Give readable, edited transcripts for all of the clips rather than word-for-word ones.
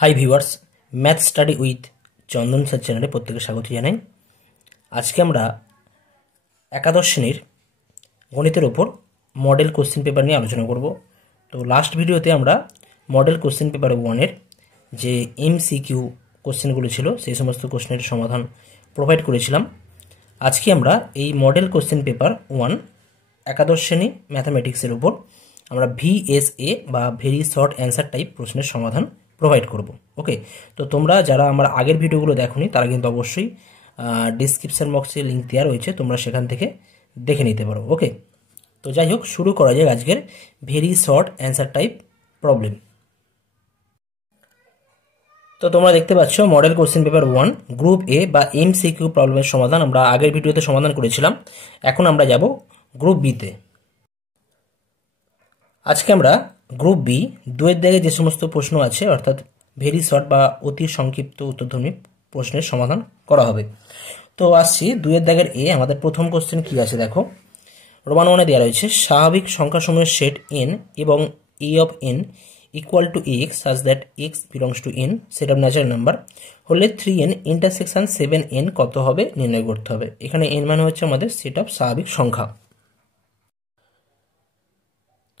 Hi viewers, math study with Chandan sir চ্যানেলে প্রত্যেকে স্বাগত জানাই। আজকে আমরা একাদশ শ্রেণীর গণিতের ওপর মডেল কোশ্চেন পেপার নিয়ে আলোচনা করব। তো লাস্ট ভিডিওতে আমরা মডেল কোশ্চেন পেপার 1-এর যে MCQ কোশ্চেনগুলো ছিল সেই সমস্ত কোশ্চেনের সমাধান প্রোভাইড করেছিলাম। আজকে আমরা এই মডেল কোশ্চেন পেপার 1 একাদশ শ্রেণী ম্যাথামেটিক্সের উপর আমরা VSA বা ভেরি শর্ট অ্যান্সার টাইপ প্রশ্নের সমাধান প্রোভাইড করব। ওকে, তো তোমরা যারা আমার আগের ভিডিওগুলো দেখোনি তারা কিন্তু অবশ্যই ডিসক্রিপশন বক্সে লিঙ্ক দেওয়া রয়েছে, তোমরা সেখান থেকে দেখে নিতে পারো। ওকে, তো যাই হোক, শুরু করা যাক আজকের very short answer type problem. তো তোমরা দেখতে পাচ্ছ মডেল কোশ্চেন পেপার 1 গ্রুপ এ বা MCQ প্রবলেমের সমাধান আমরা আগের ভিডিওতে সমাধান করেছিলাম। এখন আমরা যাব গ্রুপ বিতে। আজকে আমরা গ্রুপ বি 2-এর দাগে যে সমস্ত প্রশ্ন আছে অর্থাৎ ভেরি শর্ট বা অতি সংক্ষিপ্ত উত্তরধর্মী প্রশ্নের সমাধান করা হবে। তো আসছি 2-এর দাগের এ। আমাদের প্রথম কোশ্চেন কি আছে দেখো, রোমান 1-এ দেওয়া রয়েছে স্বাভাবিক সংখ্যাসমূহের সেট n এবং a of n equal to x such that x belongs to n set of natural number হলে 3n ইন্টারসেকশন 7n কত হবে নির্ণয় করতে হবে। এখানে n মানে হচ্ছে আমাদের সেট অফ স্বাভাবিক সংখ্যা।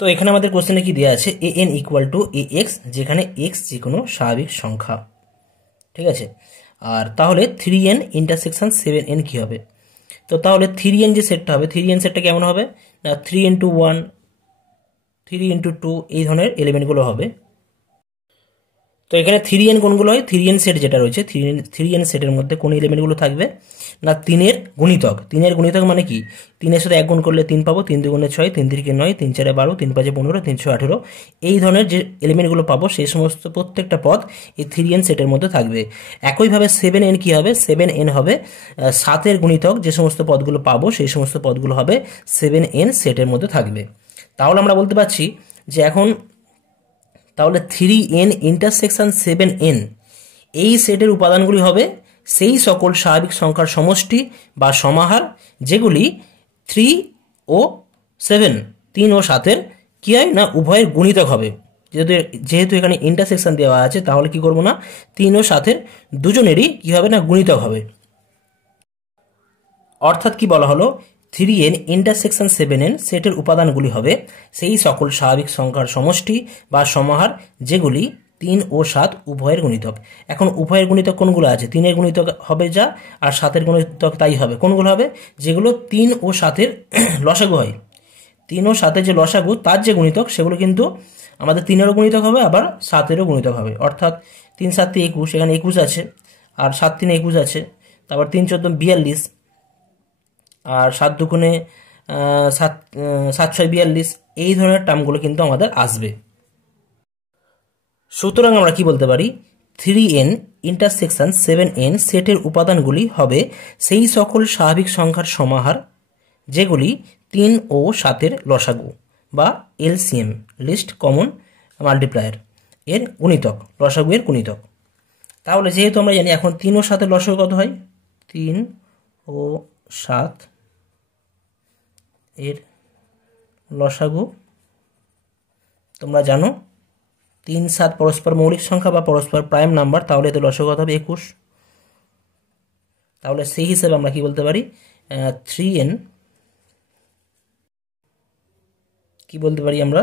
তো এখানে আমাদের কোশ্চেনে কি দেওয়া আছে, an ইকুয়াল টু ax, যেখানে x যে কোনো স্বাভাবিক সংখ্যা। ঠিক আছে, আর তাহলে 3n ইন্টারসেকশন 7n কি হবে? তো তাহলে 3n যে সেটটা হবে, 3n সেটটা কেমন হবে না 3 ইন্টু 1, 3 ইন্টু 2 এই ধরনের এলিমেন্টগুলো হবে। তো এখানে 3n কোনগুলো হয়, 3n সেট যেটা রয়েছে 3n সেটের মধ্যে কোন এলিমেন্টগুলো থাকবে না 3-এর গুণিতক। 3-এর গুণিতক মানে কি, 3-এর সাথে 1 গুণ করলে 3 পাবো, 3 2 গুণে 6, 3 3 9, 3 4 12, 3 5 15, 3 6 18 এই ধরনের যে এলিমেন্টগুলো পাবো সেই সমস্ত প্রত্যেকটা পদ এই 3n সেটের মধ্যে থাকবে। একইভাবে 7n কি হবে, 7n হবে 7-এর গুণিতক, যে সমস্ত পদগুলো পাবো সেই সমস্ত পদগুলো হবে 7n সেটের মধ্যে থাকবে। তাহলে আমরা বলতে পারছি যে এখন তাহলে 3n ইন্টারসেকশন 7n এই সেটের উপাদানগুলি হবে সেই সকল স্বাভাবিক সংখ্যার সমষ্টি বা সমাহার যেগুলি 3 ও 7, 3 ও 7-এর কী হয় না উভয়ের গুণিতক হবে। যেহেতু এখানে ইন্টারসেকশন দেওয়া আছে তাহলে কি করব না 3 ও 7-এর দুজনেরই কী হবে না গুণিতক হবে। অর্থাৎ কি বলা হলো, 3n ইন্টারসেকশন 7n সেটের উপাদানগুলি হবে সেই সকল স্বাভাবিক সংখ্যার সমষ্টি বা সমাহার যেগুলি 3 ও 7 উভয়ের গুণিতক। এখন উভয়ের গুণিতক কোনগুলো আছে, 3-এর গুণিতক হবে যা, আর 7-এর গুণিতক তাই হবে। কোনগুলো হবে, যেগুলো 3 ও 7-এর লসাগু হয়, 3 ও 7-এর যে লসাগু তার যে গুণিতক সেগুলো কিন্তু আমাদের 3-এরও গুণিতক হবে আবার 7-এরও গুণিতক হবে। অর্থাৎ 3 7 21, এখানে 21 আছে, আর 7 3 21 আছে, তারপর 3 14 42, আর 7 2 7 7 6 42 এই ধরনের টার্মগুলো কিন্তু আমাদের আসবে। সুতরাং আমরা কি বলতে পারি, 3n ইন্টারসেকশন 7n সেটের উপাদানগুলি হবে সেই সকল স্বাভাবিক সংখ্যার সমাহার যেগুলি 3 ও 7-এর লসাগু বা LCM লিস্ট কমন মাল্টিপ্লায়ার এর গুণিতক, লসাগু এর গুণিতক। তাহলে যেহেতু আমরা জানি এখন 3 ও 7-এর লসাগু কত হয়, 3 ও 7 এর লসাগু তোমরা জানো 3 7 পরস্পর মৌলিক সংখ্যা বা পরস্পর প্রাইম নাম্বার, তাহলে এতে লসাগু কত হবে 21। তাহলে সেই হিসেবে আমরা কি বলতে পারি, 3n কি বলতে পারি আমরা,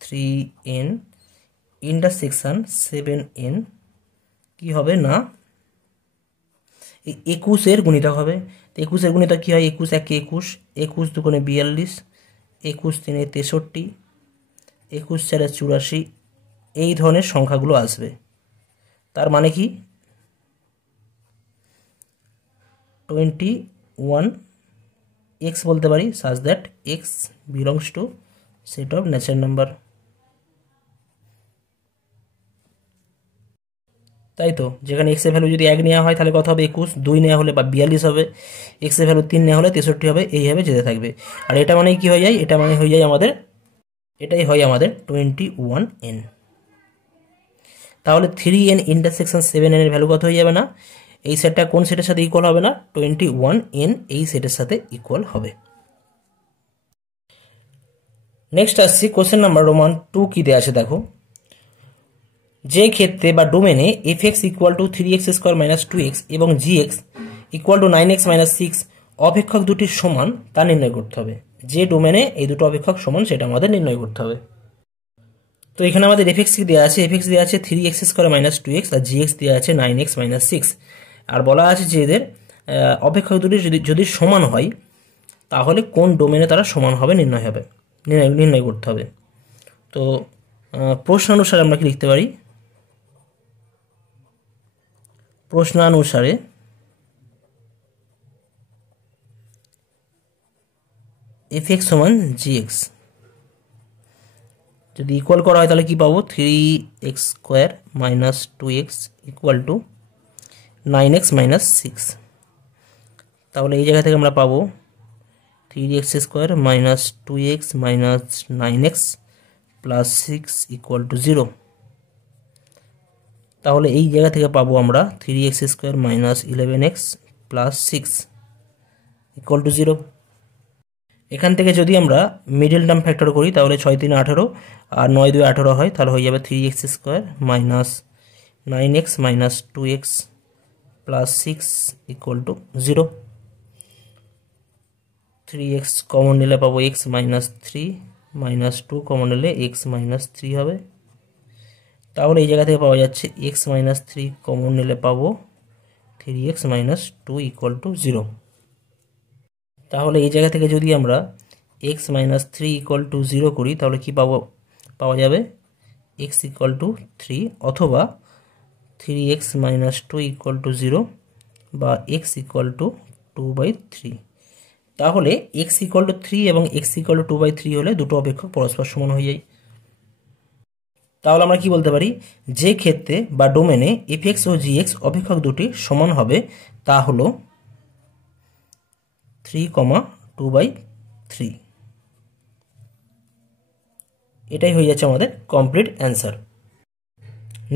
3n ইন্টারসেকশন 7n কি হবে না 21-এর গুণিতক হবে। 21-এর গুণিতক কি হয়, 21 1 21, 21 2 42, 21 3 63, 21 4 84 এই ধরনের সংখ্যাগুলো আসবে। তার মানে কি 21 x বলতে পারি such that x belongs to set of natural number। তাই তো, যেখানে x এর ভ্যালু যদি 1 নেওয়া হয় তাহলে কত হবে 21, 2 নেওয়া হলে বা 42 হবে, x এর ভ্যালু 3 নেওয়া হলে 63 হবে, এইভাবে যেতে থাকবে। আর এটা মানে কি হয়ে যায়, এটা মানে হয়ে যায় আমাদের, এটাই হয় আমাদের 21n। তাহলে 3n ইন্টারসেকশন 7n এর ভ্যালু কত হয়ে যাবে না, এই সেটটা কোন সেটের সাথে ইকুয়াল হবে না 21n এই সেটের সাথে ইকুয়াল হবে। নেক্সট আসছি কোশ্চেন নাম্বার রোমান 2 কি দেওয়া আছে দেখো, যে ক্ষেত্রে বা ডোমেনে F x equal to 3x² minus 2x এবং gx equal to 9x minus 6 অপেক্ষক দুটি সমান তা নির্ণয় করতে হবে। যে ডোমেনে এই দুটো অপেক্ষক সমান সেটা আমাদের নির্ণয় করতে হবে। তো এখানে আমাদের এফএক্স দেওয়া আছে, এফএক্স দেওয়া আছে 3x² মাইনাস 2x আর gx দেওয়া আছে 9x মাইনাস 6। আর বলা আছে যে এদের অপেক্ষক দুটি যদি সমান হয় তাহলে কোন ডোমেনে তারা সমান হবে নির্ণয় করতে হবে। তো প্রশ্নানুসারে আমরা কি লিখতে পারি? প্রশ্নানুসারে এফএক্স সমান gx যদি ইকুয়াল করা হয় তাহলে কি পাবো? 3x² minus 2x equal to 9x minus 6। তাহলে এই জায়গা থেকে আমরা পাবো 3x² minus 2x minus 9x plus 6 equal to 0। তাহলে এই জায়গা থেকে পাবো আমরা 3x² minus 11x plus 6 equal to 0। এখান থেকে যদি আমরা মিডল টার্ম ফ্যাক্টর করি তাহলে 6 3 18 আর 9 2 18 হয়, তাহলে হয়ে যাবে 3x² minus 9x minus 2x plus 6 equal to 0। 3x common নিলে পাবো x মাইনাস 3 মাইনাস 2 কমন নিলে x মাইনাস 3 হবে। তাহলে এই জায়গা থেকে পাওয়া যাচ্ছে x মাইনাস 3 কমন নিলে পাবো 3x মাইনাস 2 ইকুয়াল টু 0। তাহলে এই জায়গা থেকে যদি আমরা x মাইনাস 3 ইকুয়াল টু 0 করি তাহলে কি পাওয়া যাবে x ইকুয়াল টু 3 অথবা 3x মাইনাস 2 ইকুয়াল টু 0 বা x ইকুয়াল টু 2/3। তাহলে x ইকুয়াল টু 3 এবং x ইকুয়াল টু 2/3 হলে দুটো অপেক্ষক পরস্পর সমান হয়ে যায়। তাহলে আমরা কি বলতে পারি? যে ক্ষেত্রে বা ডোমেনে fx ও gx অপেক্ষক দুটি সমান হবে তা হলো 3,2/3। এটাই হয়ে যাচ্ছে আমাদের কমপ্লিট অ্যান্সার।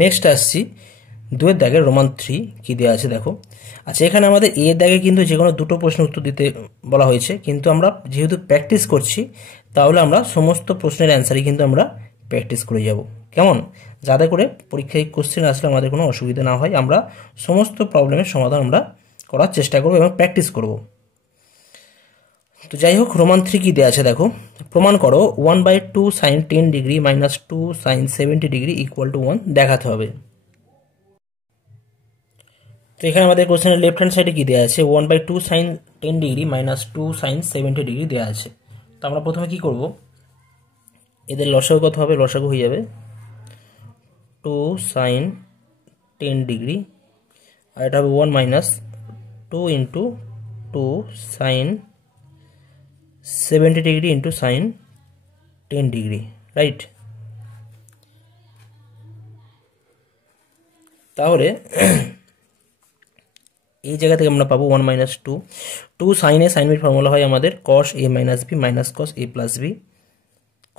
নেক্সট আসছি 2 এর দাগের রোমান 3 কি দেওয়া আছে দেখো। আচ্ছা, এখানে আমাদের এ এর দাগে কিন্তু যে কোনো দুটো প্রশ্নের উত্তর দিতে বলা হয়েছে, কিন্তু আমরা যেহেতু প্র্যাকটিস করছি তাহলে আমরা সমস্ত প্রশ্নের অ্যান্সারই কিন্তু আমরা প্র্যাকটিস করে যাব। কেমন? যাতে করে পরীক্ষায় কোশ্চেন আসলে আমাদের কোনো অসুবিধা না হয়, আমরা সমস্ত প্রবলেমের সমাধান আমরা করার চেষ্টা করব এবং প্র্যাকটিস করব। তো যাই হোক, রোমান 3 কি দেওয়া আছে দেখো। প্রমাণ করো 1/2 sine 10 degree minus 2 sine 70 degree equal to 1 দেখাতে হবে। তো এখানে আমাদের কোশ্চেনের লেফট হ্যান্ড সাইডে কি দেওয়া আছে? 1/2 sine 10 degree minus 2 sine 70 degree দেওয়া আছে। তো আমরা প্রথমে কি করব? এদের লসাগু কত হবে? লসাগু হয়ে যাবে 2 সাইন 10 ডিগ্রি আর এটা হবে 1 minus 2 into 2 sine 70 degree into sine 10 degree, right? তাহলে এই জায়গা থেকে আমরা পাবো 1 মাইনাস 2 সাইন এ সাইন বির ফর্মুলা হয় আমাদের cos a minus B minus cos a plus B.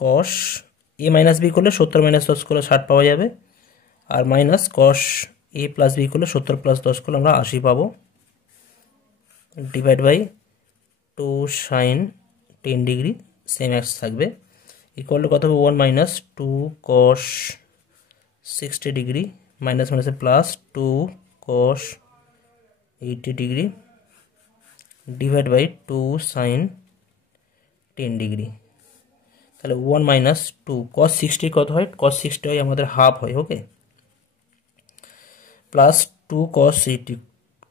cos a minus B করলে 70 মাইনাস 10 করলে 60 পাওয়া যাবে, আর minus cos a plus B করলে 70 প্লাস 10 করলে আমরা 80 পাবো, divide by 2 sine 10 degree same x থাকবে ইকুয়াল টু কত হবে? 1 মাইনাস 2 cos 60 ডিগ্রি মাইনাস মাইনাসে plus 2 cos 80 degree divide by 2 sine 10 degree. তাহলে 1 মাইনাস 2 cos 60 কত হয়? cos 60 হয় আমাদের হাফ হয়, ওকে, প্লাস 2 cos 80।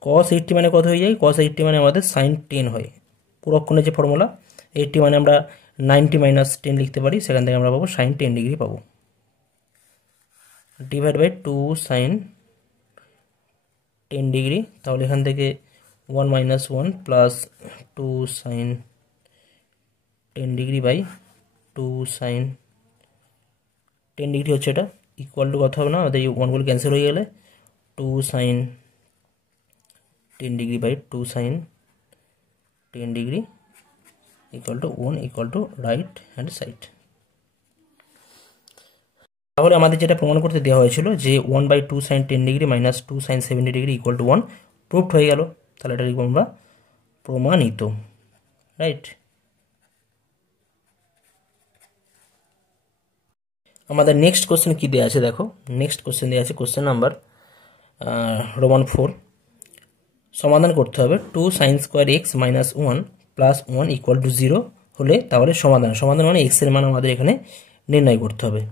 cos 80 মানে কত হয়ে যায়? cos 80 মানে আমাদের সাইন 10 হয়। পুরক্ষণের যে ফর্মুলা 80 মানে আমরা 90 মাইনাস 10 লিখতে পারি, সেখান থেকে আমরা পাবো সাইন 10 ডিগ্রি পাবো, ডিভাইড বাই 2 সাইন 10 ডিগ্রি। তাহলে এখান থেকে 1 minus 1 plus 2 sine 10 degree by 2 sine 10 degree হচ্ছে এটা, ইকুয়াল টু কথা হবে না, আমাদের এই ওয়ানগুলো ক্যান্সেল হয়ে গেলে 2 sine 10 degree by 2 sine 10 degree equal to 1 equal to right hand side. তাহলে আমাদের যেটা প্রমাণ করতে দেওয়া হয়েছিল যে 1/2 sine 10 degree minus 2 sine 70 degree equal to 1 proved হয়ে গেল। তাহলে এটা লিখব আমরা প্রমাণিত, রাইট? আমাদের নেক্সট কোশ্চেন কি দেওয়া আছে দেখো, নেক্সট কোশ্চেন দেওয়া আছে কোশ্চেন নাম্বার রোমান 4। সমাধান করতে হবে 2 sin square x minus 1 plus 1 equal two 0 হলে তাহলে সমাধান মানে এক্স এর মান আমাদের এখানে নির্ণয় করতে হবে।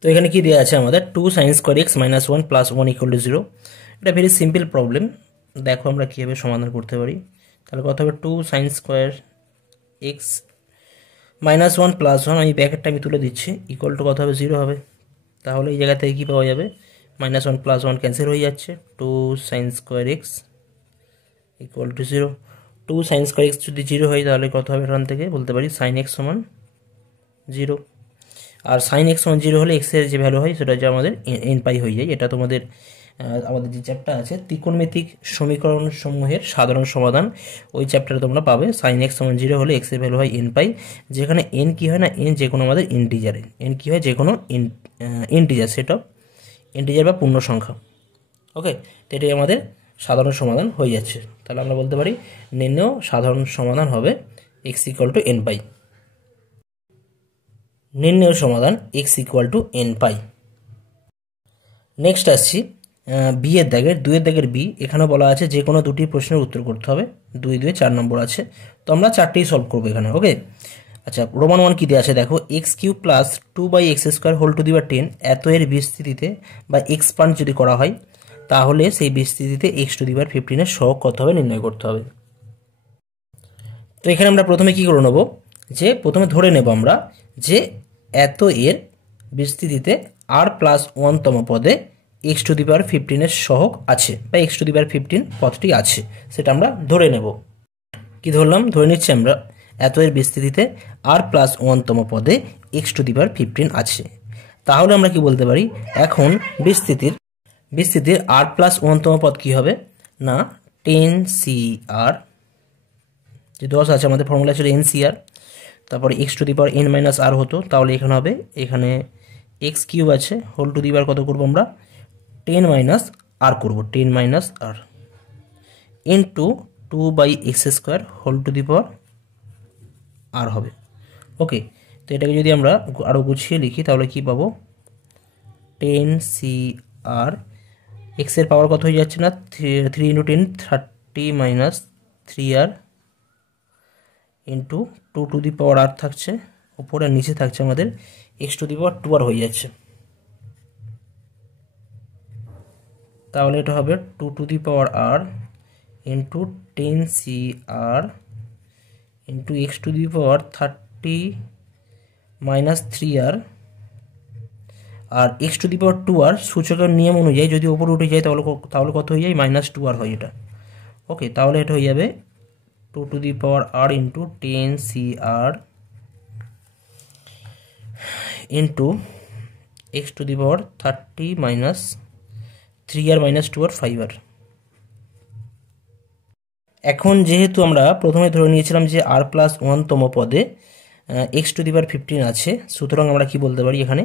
তো এখানে কি দেওয়া আছে আমাদের 2 sin square x minus 1 plus 1 equal two 0। এটা ভেরি সিম্পল প্রবলেম, দেখো আমরা কীভাবে সমাধান করতে পারি। তাহলে কত হবে 2 sin square x minus 1 plus 1, আমি ব্র্যাকেটটা আমি তুলে দিচ্ছি, ইকুয়াল টু কত হবে 0 হবে। তাহলে এই জায়গা থেকে কী পাওয়া যাবে, মাইনাস 1 প্লাস 1 ক্যান্সেল হয়ে যাচ্ছে, 2 sin square x equal to 0। 2 sin square x যদি 0 হয় তাহলে কত হবে, এখান থেকে বলতে পারি sin x সমান 0। আর sin x সমান 0 হলে এক্সের যে ভ্যালু হয় সেটা যে আমাদের n পাই হয়ে যায়। এটা তোমাদের আমাদের যে চ্যাপ্টার আছে ত্রিকোণমিতিক সমীকরণ সমূহের সাধারণ সমাধান, ওই চ্যাপ্টারে তোমরা পাবে sin x সমান 0 হলে এক্সের ভ্যালু হয় n পাই, যেখানে n কি হয় না, n যে কোনো আমাদের ইন্টিজার, n কি হয় যে কোনো ইন্টিজার, সেট অফ ইন্টিজার বা পূর্ণ সংখ্যা। ওকে, তো এটাই আমাদের সাধারণ সমাধান হয়ে যাচ্ছে। তাহলে আমরা বলতে পারি নির্ণেয় সাধারণ সমাধান হবে x ইকুয়াল টু n পাই। নির্ণেয় সমাধান x equal to n pi. Next আসছি বি এর দাগের 2 এর দাগের বি। এখানে বলা আছে যে কোনো দুটি প্রশ্নের উত্তর করতে হবে, 2 2 4 নম্বর আছে, তো আমরা 4টেই সলভ করবো এখানে। ওকে, আচ্ছা রোমান 1 কী দেওয়া আছে দেখো, x cube plus 2/x square whole to the power 10 এত এর বিস্তৃতিতে বা এক্সপান্ড যদি করা হয় তাহলে সেই বিস্তৃতিতে এক্স টু দি পাওয়ার 15 এর সহগ কত হবে নির্ণয় করতে হবে। তো এখানে আমরা প্রথমে কি করে নেব, যে প্রথমে ধরে নেব আমরা যে এত এর বিস্তৃতিতে আর প্লাস 1তম পদে এক্স টু দি পাওয়ার 15 এর সহগ আছে বা এক্স টু দি পাওয়ার 15 পদটি আছে, সেটা আমরা ধরে নেব। কি ধরলাম, ধরে নিচ্ছি আমরা এত এর বিস্তৃতিতে আর প্লাস 1তম পদে এক্স টু দি পাওয়ার 15 আছে। তাহলে আমরা কি বলতে পারি, এখন বিস্তৃতির আর প্লাস 1তম পদ কি হবে না 10cr, যে 10 আছে আমাদের ফর্মুলা ছিল NCR, তারপরে x to the power n minus r হতো, তাহলে এখানে হবে এখানে এক্স কিউব আছে হোল টু দি পাওয়ার কত করবো আমরা 10 মাইনাস আর করবো, 10 minus r into 2/x square whole to the power r হবে। ওকে, তো এটাকে যদি আমরা আরও গুছিয়ে লিখি তাহলে কি পাবো, 10cr, এক্সের পাওয়ার কত হয়ে যাচ্ছে না 3 into 10 30 minus 3r into 2 to the power r থাকছে উপরে, আর নিচে থাকছে আমাদের x to the power 2r হয়ে যাচ্ছে। তাহলে এটা হবে 2 to the power r into 10cr into x to the power 30 minus 3r, আর x to the power 2r সূচকের নিয়ম অনুযায়ী যদি ওপরে উঠে যায় তাহলে কত হয়ে যায়, মাইনাস 2r হয় এটা। ওকে, তাহলে এটা হয়ে যাবে 2 to the power r into 10cr into x to the power 30 minus 3r minus 2r 5r। এখন যেহেতু আমরা প্রথমে ধরে নিয়েছিলাম যে আর প্লাস 1তম পদে এক্স টু দি পাওয়ার 15 আছে, সুতরাং আমরা কি বলতে পারি এখানে,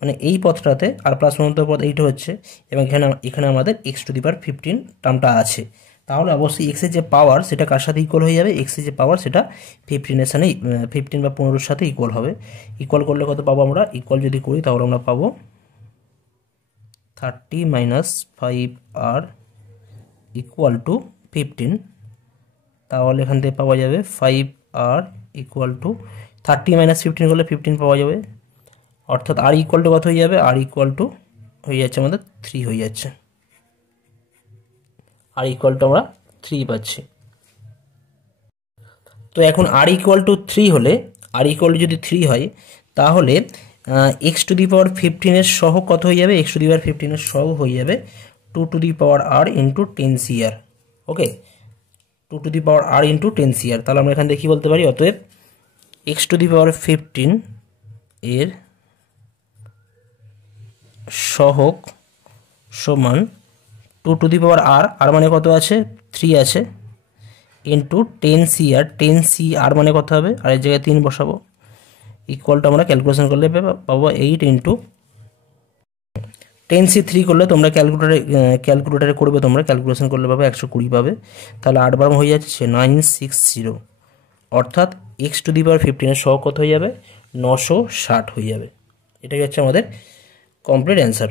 মানে এই পদটাতে আর প্লাস 1তম পদ এইটা হচ্ছে, এবং এখানে আমাদের এক্স টু দি পাওয়ার 15 টার্মটা আছে, তাহলে অবশ্যই এক্সের যে পাওয়ার সেটা কার সাথে ইকুয়াল হয়ে যাবে, এক্সের যে পাওয়ার সেটা 15 সাথে 15 বা 15 সাথে ইকুয়াল হবে। ইকুয়াল করলে কত পাবো আমরা, ইকুয়াল যদি করি তাহলে আমরা পাবো 30 মাইনাস 5r ইকুয়াল টু 15, তাহলে এখান থেকে পাওয়া যাবে 5r ইকুয়াল টু 30 মাইনাস 15 করলে 15 পাওয়া যাবে, অর্থাৎ আর ইকুয়াল টু কত হয়ে যাবে, আর ইকুয়াল টু হয়ে যাচ্ছে আমাদের 3 হয়ে যাচ্ছে, আর ইকুয়াল টু আমরা 3 পাচ্ছি। তো এখন আর ইকুয়াল টু 3 হলে, আর ইকুয়াল টু যদি 3 হয় তাহলে এক্স টু দি পাওয়ার 15 এর সহগ কত হয়ে যাবে, এক্স টু দি পাওয়ার 15 এর সহগ হয়ে যাবে 2 to the power r into 10cr। Okay, 2 to the power r into 10cr, তাহলে আমরা এখান থেকে কী বলতে পারি, অতএব এক্স টু দি পাওয়ার 15 এর সহগ সমান 2 টু দি পাওয়ার আর মানে কত আছে 3 আছে, ইন্টু 10cr মানে কত হবে, আর এর জায়গায় 3 বসাবো, ইকুয়ালটা আমরা ক্যালকুলেশন করলে পাবো 8 ইন্টু 10c3 করলে তোমরা ক্যালকুলেটারে করবে, তোমরা ক্যালকুলেশন করলে পাবে 120 পাবে, তাহলে 8 বার হয়ে যাচ্ছে 960, অর্থাৎ এক্স টু দি পাওয়ার 15 এর সহগ কত হয়ে যাবে 960 হয়ে যাবে। এটাই হচ্ছে আমাদের কমপ্লিট অ্যান্সার।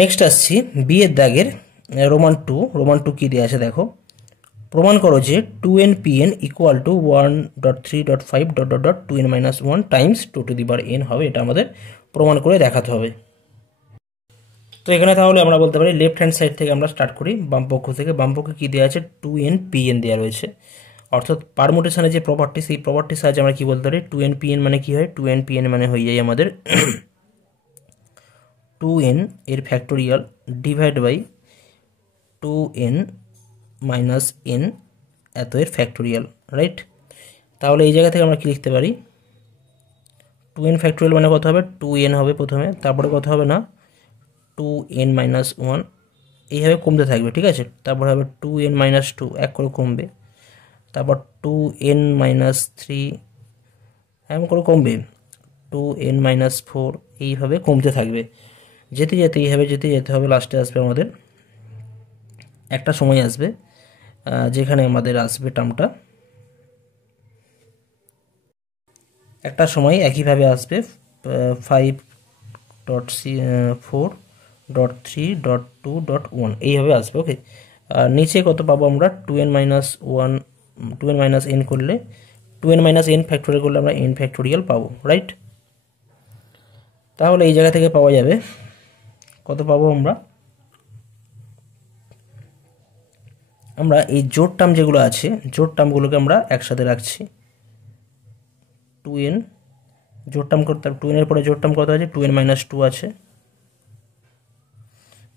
নেক্সট আসছি বি এর দাগের রোমান টু কী দেওয়া আছে দেখো, প্রমাণ করো যে 2n equal to 1.3.5 Times 2n হবে। এটা আমাদের প্রমাণ করে দেখাতে হবে। তো এখানে তাহলে আমরা বলতে পারি লেফট হ্যান্ড সাইড থেকে আমরা স্টার্ট করি, বাম পক্ষ থেকে। বাম পক্ষে কী দেওয়া আছে, 2n দেওয়া রয়েছে, অর্থাৎ পারমুটেশনের যে প্রপার্টি, সেই প্রপার্টির সাহায্যে আমরা কী বলতে পারি, 2n মানে কী হয়, 2n মানে হয়ে যায় আমাদের 2n এর factorial divide by 2n minus n এত এর ফ্যাক্টোরিয়াল, রাইট। তাহলে এই জায়গা থেকে আমরা কি লিখতে পারি, 2n ফ্যাক্টোরিয়াল মানে কত হবে, 2n হবে প্রথমে, তারপরে কত হবে না 2n মাইনাস 1, এইভাবে কমতে থাকবে, ঠিক আছে। তারপর হবে 2n মাইনাস 2, এক করে কমবে, তারপর 2n মাইনাস 3 এমন করে কমবে, 2n মাইনাস 4, এইভাবে কমতে থাকবে। যেতে যেতে এইভাবে যেতে যেতে হবে, লাস্টে আসবে আমাদের একটা সময় আসবে যেখানে আমাদের আসবে টার্মটা, একটা সময় একইভাবে আসবে 5.4.3.2.1 এইভাবে আসবে, ওকে। আর নিচে কত পাবো আমরা, 2n মাইনাস n করলে 2n মাইনাস n ফ্যাক্টোরিয়াল করলে আমরা n ফ্যাক্টোরিয়াল পাবো, রাইট। তাহলে এই জায়গা থেকে পাওয়া যাবে কত পাবো আমরা এই জোট টার্ম যেগুলো আছে, জোট টার্মগুলোকে আমরা একসাথে রাখছি। 2n জোট টার্ম করতে, 2n এর পরে জোট টার্ম কত আছে, 2n মাইনাস 2 আছে,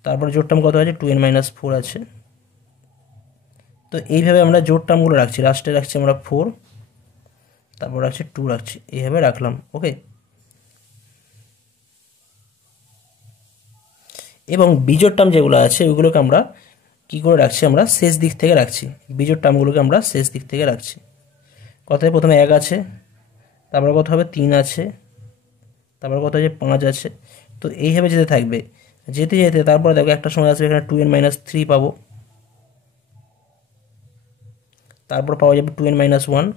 তারপরে জোট টার্ম কত আছে, 2n মাইনাস 4 আছে। তো এইভাবে আমরা জোট টার্মগুলো রাখছি, লাস্টে রাখছি আমরা 4, তারপর রাখছি 2 রাখছি, এইভাবে রাখলাম, ওকে। এবং বিজোড় টার্ম যেগুলো আছে ওইগুলোকে আমরা কী করে রাখছি, আমরা শেষ দিক থেকে রাখছি, বিজোড় টার্মগুলোকে আমরা শেষ দিক থেকে রাখছি। কত প্রথমে 1 আছে, তারপর কত হবে 3 আছে, তারপর কত আছে 5 আছে। তো এইভাবে যেতে থাকবে, যেতে যেতে তারপরে দেখো একটা সময় আসবে এখানে 2n মাইনাস 3 পাবো, তারপর পাওয়া যাবে 2n মাইনাস 1,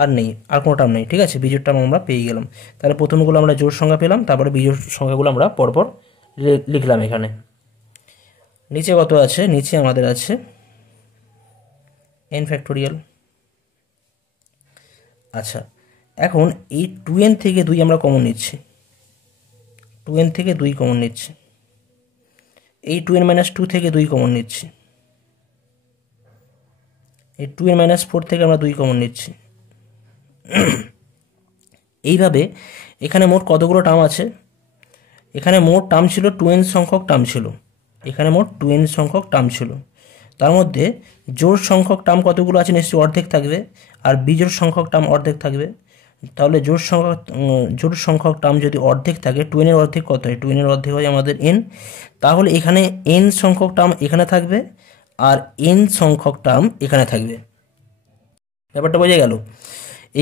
আর নেই, আর কোনো টার্ম নেই, ঠিক আছে। বিজোড় টার্ম আমরা পেয়ে গেলাম। তাহলে প্রথমগুলো আমরা জোড় সংখ্যা পেলাম, তারপরে বিজোড় সংখ্যাগুলো আমরা পরপর লিখলাম এখানে। নিচে কত আছে, নিচে আমাদের আছে n ফ্যাক্টোরিয়াল। আচ্ছা, এখন এই 2n থেকে 2 আমরা কমন নিচ্ছি, 2n থেকে 2 কমন নিচ্ছি, এই 2n মাইনাস 2 থেকে 2 কমন নিচ্ছি, এই 2n মাইনাস 4 থেকে আমরা 2 কমন নিচ্ছি। এইভাবে এখানে মোট কতগুলো টার্ম আছে, এখানে মোট টার্ম ছিল 2n সংখ্যক টার্ম ছিল, এখানে মোট 2n সংখ্যক টার্ম ছিল। তার মধ্যে জোড় সংখ্যক টার্ম কতগুলো আছে, নিশ্চয়ই অর্ধেক থাকবে, আর বিজোড় সংখ্যক টার্ম অর্ধেক থাকবে। তাহলে জোড় সংখ্যক টার্ম যদি অর্ধেক থাকে, 2n এর অর্ধেক কত হয়, 2n এর অর্ধেক হয় আমাদের n। তাহলে এখানে n সংখ্যক টার্ম এখানে থাকবে, আর n সংখ্যক টার্ম এখানে থাকবে। ব্যাপারটা বোঝা গেল।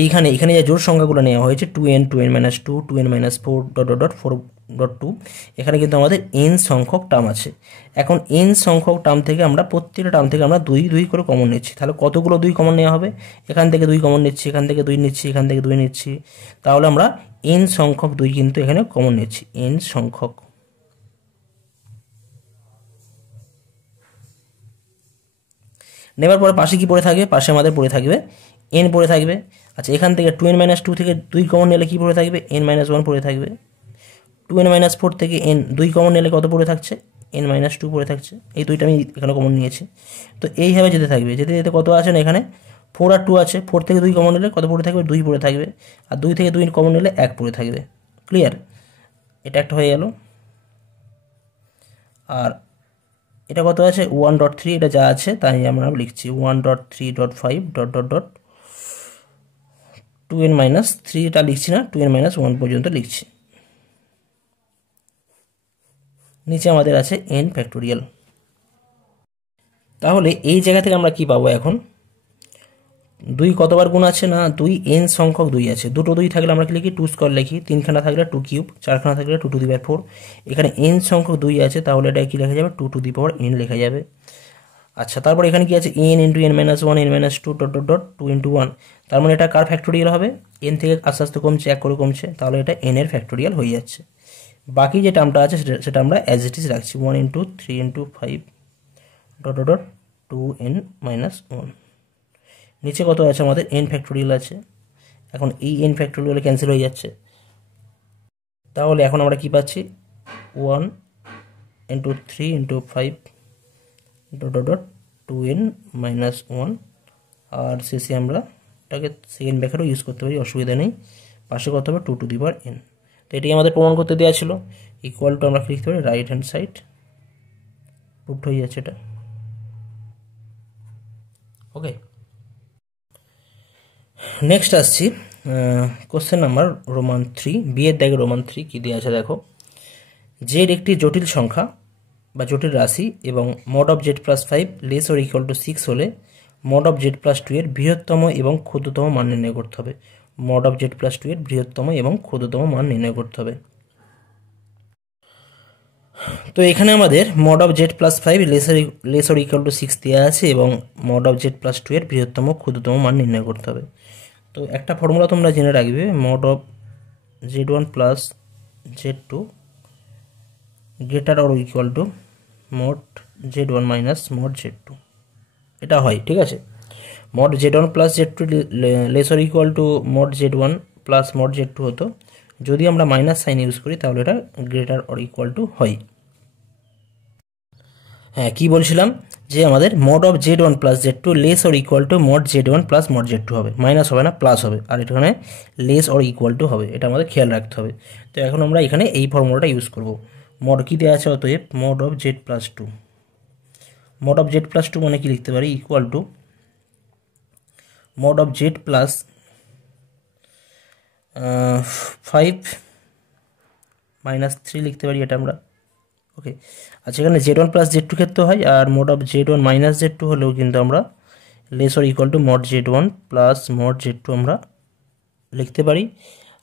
এখানে যে জোড় সংখ্যাগুলো নেওয়া হয়েছে 2n, 2n minus 2, 2n minus 4.4.2, এখানে কিন্তু আমাদের n সংখ্যক টার্ম আছে। এখন n সংখ্যক টার্ম থেকে আমরা প্রত্যেকটা টার্ম থেকে আমরা 2 করে কমন নিচ্ছি। তাহলে কতগুলো 2 কমন নেওয়া হবে, এখান থেকে 2 কমন নিচ্ছি, এখান থেকে 2 নিচ্ছি, এখান থেকে 2 নিচ্ছি। তাহলে আমরা n সংখ্যক 2 কিন্তু এখানে কমন নিচ্ছি, n সংখ্যক। নেবার পরে পাশে কি পড়ে থাকবে, পাশে আমাদের পড়ে থাকবে n পড়ে থাকবে। আচ্ছা, এখান থেকে 2n মাইনাস 2 থেকে 2 কমন নিলে কি পড়ে থাকবে, n মাইনাস 1 পড়ে থাকবে। 2n মাইনাস 4 থেকে n 2 কমন নিলে কত পড়ে থাকছে, n মাইনাস 2 পড়ে থাকছে। এই দুইটা আমি এখানে কমন নিয়েছি। তো এইভাবে যেতে থাকবে, যেতে যেতে কত আছে না, এখানে 4 আর 2 আছে, 4 থেকে 2 কমন নিলে কত পড়ে থাকবে, 2 পড়ে থাকবে, আর 2 থেকে 2 কমন নিলে 1 পড়ে থাকবে। ক্লিয়ার, এটা একটা হয়ে গেল। আর এটা কত আছে, 1.3, এটা যা আছে তাই আমরা লিখছি 1.3.5 ... 2n মাইনাস 3টা লিখছি না, 2n মাইনাস 1 পর্যন্ত লিখছি। নিচে আমাদের আছে n ফ্যাক্টোরিয়াল। তাহলে এই জায়গা থেকে আমরা কি পাবো, এখন 2 কতবার গুণ আছে না, 2 n সংখ্যক 2 আছে। দুটো 2 থাকলে আমরা কি লিখি, 2 স্কোয়ার লিখি, 3খানা থাকলে 2 কিউব, 4খানা থাকলে 2 টু দি পাওয়ার 4। এখানে n সংখ্যক 2 আছে, তাহলে এটা কি লেখা যাবে, 2 টু দি পাওয়ার n লেখা যাবে। আচ্ছা, তারপর এখানে কি আছে n into n minus one n minus two dot dot dot two into one, তার মানে এটা কার ফ্যাক্টোরিয়াল হবে, n থেকে আস্তে আস্তে কমছে, এক করে কমছে, তাহলে এটা n এর ফ্যাক্টোরিয়াল হয়ে যাচ্ছে। বাকি যে টার্মটা আছে সেটা আমরা অ্যাজ ইট ইজ রাখছি, one into three into five dot dot dot two n minus one. নিচে কত আছে আমাদের n ফ্যাক্টোরিয়াল আছে, এখন এই n ফ্যাক্টোরিয়াল ক্যান্সেল হয়ে যাচ্ছে, তাহলে এখন আমরা কি পাচ্ছি, one into three into five dot dot dot two n minus one. আর শেষে আমরা এটাকে সেকেন্ড ব্র্যাকেটও ইউজ করতে পারি, অসুবিধা নেই। পাশে কত হবে, two to the power n। তো এটাই আমাদের প্রমাণ করতে দেওয়া ছিল। ইকুয়াল টু আমরা লিখতে পারি রাইট হ্যান্ড সাইড, প্রুভড হয়ে যাচ্ছে এটা। ওকে, নেক্সট আসছি কোশ্চেন নাম্বার রোমান 3, বিয়ের দাগে রোমান 3 কি দেওয়া আছে দেখো। জেড একটি জটিল সংখ্যা বা জটিল রাশি এবং mod of z plus five less or equal to six হলে mod of z plus two এর বৃহত্তম এবং ক্ষুদ্রতম মান নির্ণয় করতে হবে। Mod of z plus two এর বৃহত্তম এবং ক্ষুদ্রতম মান নির্ণয় করতে হবে। তো এখানে আমাদের mod of z plus five less or equal to six দেওয়া আছে এবং mod of z plus two এর বৃহত্তম ক্ষুদ্রতম মান নির্ণয় করতে হবে। তো একটা ফর্মুলা তোমরা জেনে রাখবে, mod of z one plus z two greater or equal to mod z one minus mod z two, এটা হয়, ঠিক আছে। Mod z one plus z two less or equal to mod z one plus mod z two হতো, যদি আমরা minus sine use করি তাহলে এটা গ্রেটার অর ইকুয়াল টু হয়। হ্যাঁ, কি বলছিলাম যে আমাদের mod of z one plus z two less or equal to mod z one plus mod z two হবে, মাইনাস হবে না, প্লাস হবে, আর এখানে লেস অর ইকুয়াল টু হবে, এটা আমাদের খেয়াল রাখতে হবে। তো এখন আমরা এখানে এই ফর্মুলাটা ইউজ করব। মড কি দেওয়া আছে, অতএব mod of z plus two, mod of z plus two মানে কি লিখতে পারি, equal to mod of z plus five minus three লিখতে পারি, এটা আমরা। ওকে, আচ্ছা, এখানে z one plus z two ক্ষেত্রে হয়, আর mod of z one minus z two হলেও কিন্তু আমরা less or equal to mod z one plus mod z two আমরা লিখতে পারি।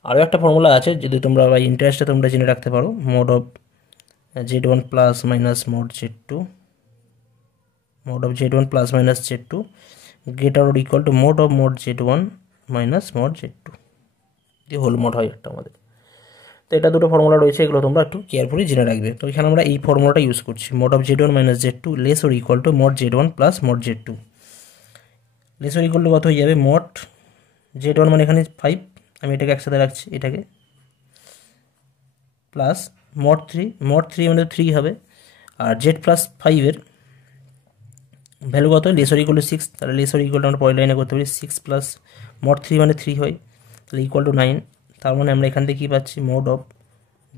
আরও একটা ফর্মুলা আছে, যদি তোমরা বা ইন্টারেস্টে তোমরা জেনে রাখতে পারো, mod of z one plus minus mod z two, mod of z one plus minus z two greater or equal to mod of mod z one minus mod z two, দিয়ে হোল মোড হয় একটা আমাদের। তো এটা দুটো formula রয়েছে, এগুলো তোমরা একটু কেয়ারফুলি জেনে রাখবে। তো এখানে আমরা এই ফর্মুলাটা ইউজ করছি, mod of z one minus z two less or equal to mod z one plus mod z two. Less or equal to কত হয়ে যাবে, মড জেড ওয়ান মানে এখানে ফাইভ, আমি এটাকে একসাথে রাখছি, এটাকে প্লাস মড থ্রি মানে থ্রি হবে, আর জেড প্লাস ফাইভের ভ্যালু কত, less or equal to six, তাহলে লেস অর ইকুয়াল টু আমরা পরের লাইনে করতে পারি সিক্স প্লাস মড থ্রি মানে থ্রি হয়, তাহলে ইকুয়াল টু নাইন। তার মানে আমরা এখান থেকে কী পাচ্ছি, mod of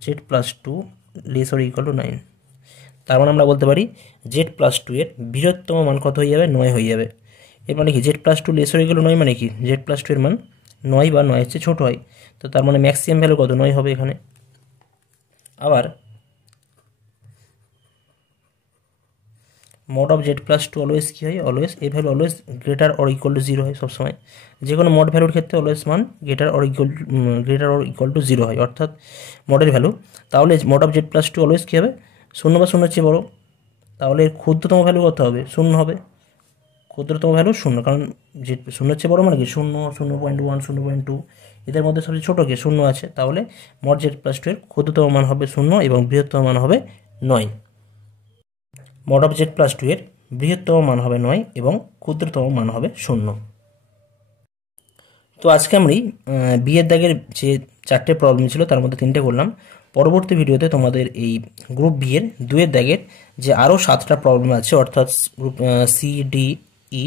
z plus two less or equal to nine. তার মানে আমরা বলতে পারি জেড প্লাস টু এর বৃহত্তম মান কত হয়ে যাবে, নয় হয়ে যাবে। এর মানে কি, z plus two less or equal to নয় মানে কি, জেড প্লাস টু এর মান নয় বা নয়ের চেয়ে ছোটো হয়। তো তার মানে ম্যাক্সিমাম ভ্যালু কত, নয় হবে এখানে। আবার mod of z plus two always কী হয়, অলওয়েজ এই value always greater or equal to zero হয় সবসময়, যে কোনো মড ভ্যালুর ক্ষেত্রে অলওয়েজ মান greater or equal to zero হয়, অর্থাৎ মডের ভ্যালু। তাহলে mod of z plus two always কী হবে, শূন্য বা শূন্যের চেয়ে বড়, তাহলে এর ক্ষুদ্রতম ভ্যালু কত হবে, শূন্য হবে, ক্ষুদ্রতম ভ্যালু শূন্য, কারণ যে শূন্যের চেয়ে বড় মানে কি, শূন্য, 0.1, 0.2, এদের মধ্যে সবচেয়ে ছোটো কি, শূন্য আছে, তাহলে মড জেড প্লাস টু এর ক্ষুদ্রতম মান হবে শূন্য এবং বৃহত্তম মান হবে নয়। Mod of z plus two এর বৃহত্তম মান হবে নয় এবং ক্ষুদ্রতম মান হবে শূন্য। তো আজকে আমি বিয়ের দাগের যে চারটে প্রবলেম ছিল তার মধ্যে তিনটে করলাম। পরবর্তী ভিডিওতে তোমাদের এই গ্রুপ বি এর দুয়ের দাগের যে আরও 7টা প্রবলেম আছে, অর্থাৎ গ্রুপ সি ডি ই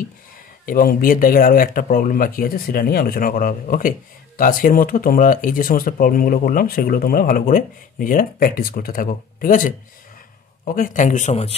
এবং বিয়ের দাগের আরও একটা প্রবলেম বাকি আছে, সেটা নিয়ে আলোচনা করা হবে। ওকে, তো আজকের মতো তোমরা এই যে সমস্ত প্রবলেমগুলো করলাম সেগুলো তোমরা ভালো করে নিজেরা প্র্যাকটিস করতে থাকো, ঠিক আছে। ওকে, থ্যাংক ইউ সো মাচ।